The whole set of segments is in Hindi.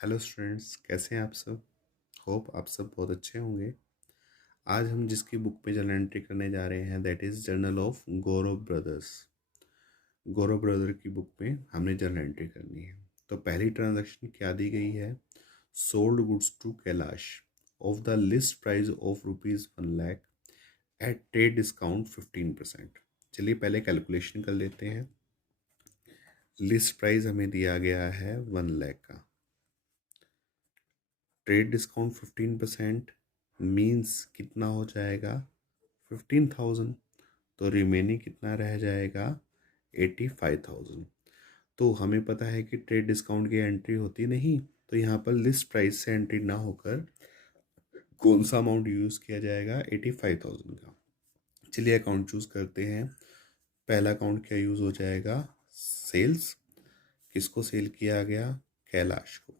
हेलो स्टूडेंट्स, कैसे हैं आप सब। होप आप सब बहुत अच्छे होंगे। आज हम जिसकी बुक पे जर्नल एंट्री करने जा रहे हैं that is journal of Gaurav brothers. Gaurav brother की बुक पे हमने जर्नल एंट्री करनी है। तो पहली ट्रांजैक्शन क्या दी गई है, sold goods to Kailash of the list price of ₹1,00,000 at trade discount 15%। चलिए पहले कैलकुलेशन कर लेते हैं। लिस्ट प्राइस हमें दिया गया है 1,00,000 का, ट्रेड डिस्काउंट 15% मीन्स कितना हो जाएगा 15,000। तो रिमेनिंग कितना रह जाएगा 85,000। तो हमें पता है कि ट्रेड डिस्काउंट की एंट्री होती नहीं, तो यहाँ पर लिस्ट प्राइस से एंट्री ना होकर कौन सा अमाउंट यूज़ किया जाएगा 85,000 का। चलिए अकाउंट चूज़ करते हैं। पहला अकाउंट क्या यूज़ हो जाएगा, सेल्स। किसको सेल किया गया, कैलाश को।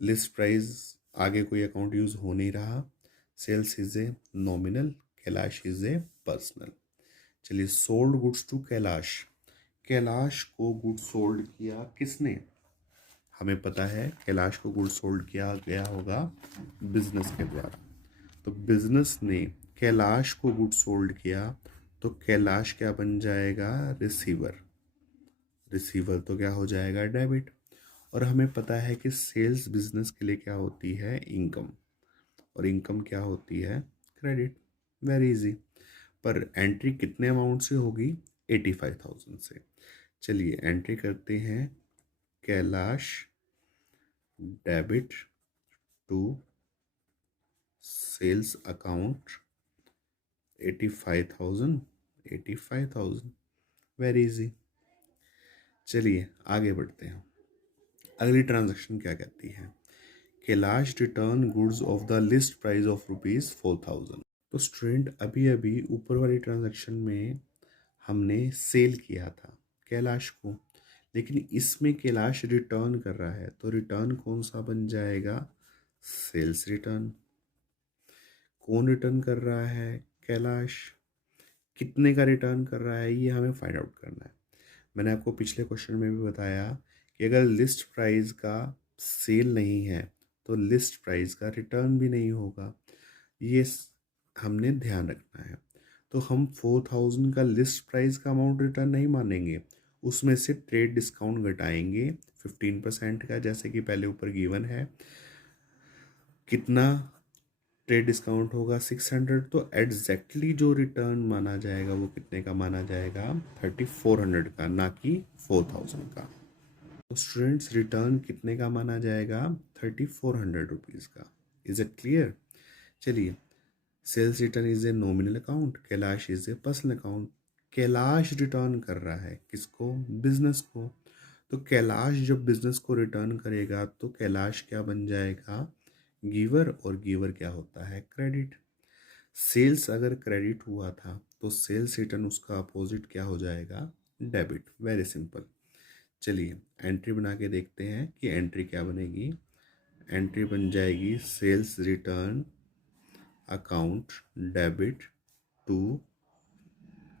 लिस्ट प्राइस आगे कोई अकाउंट यूज हो नहीं रहा। Sales is a nominal, Kailash is a personal. चलिए sold goods to Kailash, Kailash को गुड्स सोल्ड किया किसने, हमें पता है कैलाश को गुड्स सोल्ड किया गया होगा बिजनेस के द्वारा। तो बिजनेस ने कैलाश को गुड्स सोल्ड किया, तो कैलाश क्या बन जाएगा, रिसीवर। रिसीवर तो क्या हो जाएगा, डेबिट। और हमें पता है कि सेल्स बिजनेस के लिए क्या होती है, इनकम। और इनकम क्या होती है, क्रेडिट। Very easy. पर एंट्री कितने अमाउंट से होगी, 85,000 से। चलिए एंट्री करते हैं, Kailash debit to sales account 85,000। 85,000, very easy. चलिए आगे बढ़ते हैं। अगली ट्रांजैक्शन क्या कहती है, Kailash return goods of the list price of ₹4,000। तो स्टूडेंट अभी अभी ऊपर वाली ट्रांजैक्शन में हमने सेल किया था कैलाश को, लेकिन इसमें कैलाश रिटर्न कर रहा है, तो रिटर्न कौन सा बन जाएगा, सेल्स रिटर्न। कौन रिटर्न कर रहा है, कैलाश। कितने का रिटर्न कर रहा है, ये हमें फाइंड आउट करना है। मैंने आपको पिछले क्वेश्चन में भी बताया कि अगर लिस्ट प्राइस का सेल नहीं है तो लिस्ट प्राइस का रिटर्न भी नहीं होगा, ये हमने ध्यान रखना है। तो हम 4,000 का लिस्ट प्राइस का अमाउंट रिटर्न नहीं मानेंगे, उसमें से ट्रेड डिस्काउंट घटाएंगे 15% का, जैसे कि पहले ऊपर गिवन है। कितना ट्रेड डिस्काउंट होगा, 600। तो एग्जैक्टली जो रिटर्न माना जाएगा वो कितने का माना जाएगा, 3,400 का, ना कि 4,000 का। तो स्टूडेंट्स रिटर्न कितने का माना जाएगा, 3,400 का। Is it clear. चलिए sales return is a nominal account, Kailash is a personal account. Kailash return कर रहा है किसको, बिजनेस को। तो कैलाश जब बिजनेस को रिटर्न करेगा तो कैलाश क्या बन जाएगा, गिवर। और गिवर क्या होता है, क्रेडिट। सेल्स अगर क्रेडिट हुआ था तो सेल्स रिटर्न उसका अपोजिट क्या हो जाएगा, डेबिट। Very simple. चलिए एंट्री बना के देखते हैं कि एंट्री क्या बनेगी। एंट्री बन जाएगी sales return account debit to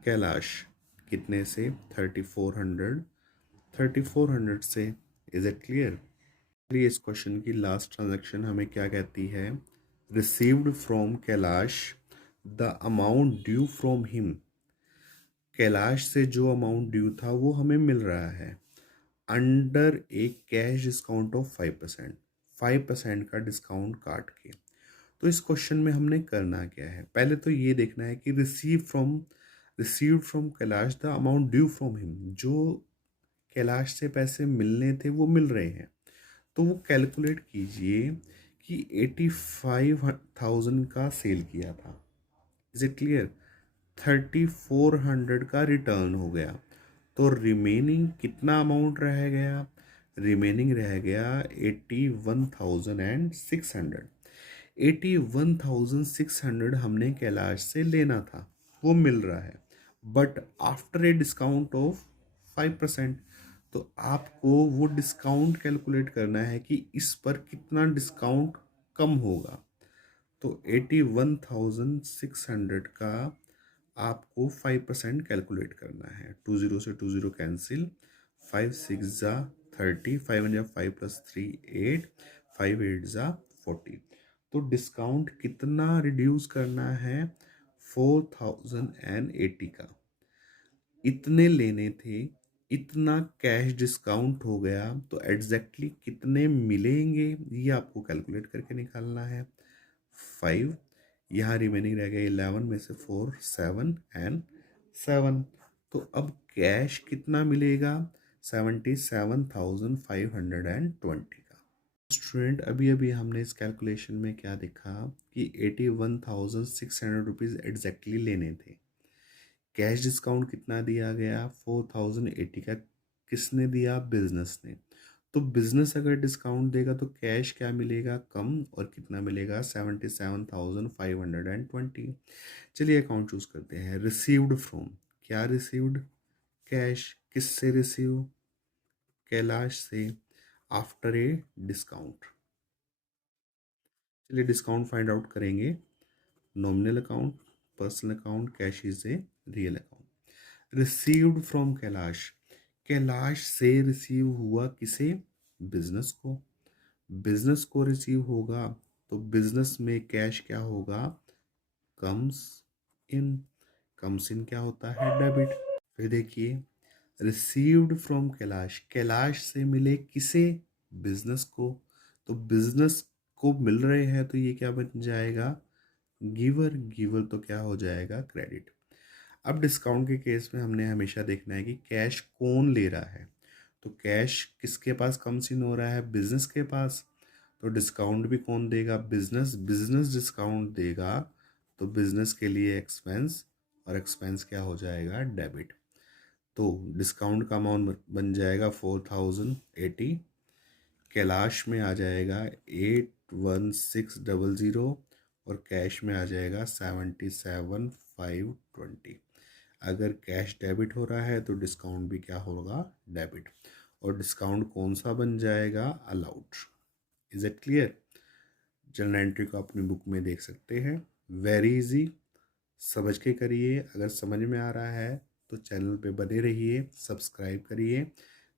Kailash. कितने से, 3,400। 3,400 से। Is it clear. चलिए इस क्वेश्चन की लास्ट ट्रांजैक्शन हमें क्या कहती है, received from Kailash the amount due from him. Kailash से जो अमाउंट ड्यू था वो हमें मिल रहा है under A cash discount of 5%। 5% का डिस्काउंट काट के। तो इस क्वेश्चन में हमने करना क्या है, पहले तो ये देखना है कि received from Kailash the amount due from him. जो कैलाश से पैसे मिलने थे वो मिल रहे हैं, तो वो कैलकुलेट कीजिए कि 85,000 का सेल किया था। Is it clear. 3,400 का रिटर्न हो गया, तो रिमेनिंग कितना अमाउंट रह गया, रिमेनिंग रह गया 81,600। 81,600 हमने कैलाश से लेना था, वो मिल रहा है, but after a discount of 5%। तो आपको वो डिस्काउंट कैलकुलेट करना है कि इस पर कितना डिस्काउंट कम होगा। तो 81,600 का आपको 5% कैलकुलेट करना है। 20 से 20 कैंसिल, 5 6 जा 30, 5 1 5 प्लस 3 8, 5 8 40। तो डिस्काउंट कितना रिड्यूस करना है? 4080 का। इतने लेने थे, इतना कैश डिस्काउंट हो गया, तो एग्जैक्टली कितने मिलेंगे ये आपको कैलकुलेट करके निकालना है। 5, यहाँ रिमेनिंग रह गया 11 में से 4 7 एंड 7। तो अब कैश कितना मिलेगा? 77,520 का। स्टूडेंट अभी अभी हमने इस कैलकुलेशन में क्या देखा कि 81,600 रुपीज़ एग्जैक्टली लेने थे। कैश डिस्काउंट कितना दिया गया? 4080 का। किसने दिया? बिजनेस ने। तो बिजनेस अगर डिस्काउंट देगा तो कैश क्या मिलेगा? कम। और कितना मिलेगा? 77,520। चलिए अकाउंट चूज करते हैं। रिसीव्ड फ्रॉम, क्या रिसीव्ड? कैश। किससे रिसीव? कैलाश से। After a discount. चलिए डिस्काउंट फाइंड आउट करेंगे। Nominal account, personal account, cash is a real account. Received from Kailash, Kailash से रिसीव हुआ किसे? बिजनेस को। बिजनेस को रिसीव होगा तो बिजनेस में कैश क्या होगा? Comes in. कम्स इन क्या होता है? डेबिट। फिर देखिए, रिसीव्ड फ्रॉम कैलाश, कैलाश से मिले किसे? बिजनेस को। तो बिजनेस को मिल रहे हैं तो ये क्या बन जाएगा? गिवर। गिवर तो क्या हो जाएगा? क्रेडिट। अब डिस्काउंट के केस में हमने हमेशा देखना है कि कैश कौन ले रहा है। तो कैश किसके पास कम सीन हो रहा है? बिजनेस के पास। तो डिस्काउंट भी कौन देगा? बिजनेस। बिजनेस डिस्काउंट देगा तो बिजनेस के लिए एक्सपेंस, और एक्सपेंस क्या हो जाएगा? डेबिट। तो डिस्काउंट का अमाउंट बन जाएगा 4080। कैलाश में आ जाएगा 81600 और कैश में आ जाएगा 77,520। अगर कैश डेबिट हो रहा है तो डिस्काउंट भी क्या होगा? डेबिट। और डिस्काउंट कौन सा बन जाएगा? Allowed. Is it clear? Journal entry को अपनी बुक में देख सकते हैं। वेरी इजी, समझ के करिए। अगर समझ में आ रहा है तो चैनल पे बने रहिए, सब्सक्राइब करिए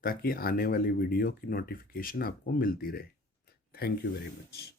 ताकि आने वाली वीडियो की नोटिफिकेशन आपको मिलती रहे। Thank you very much.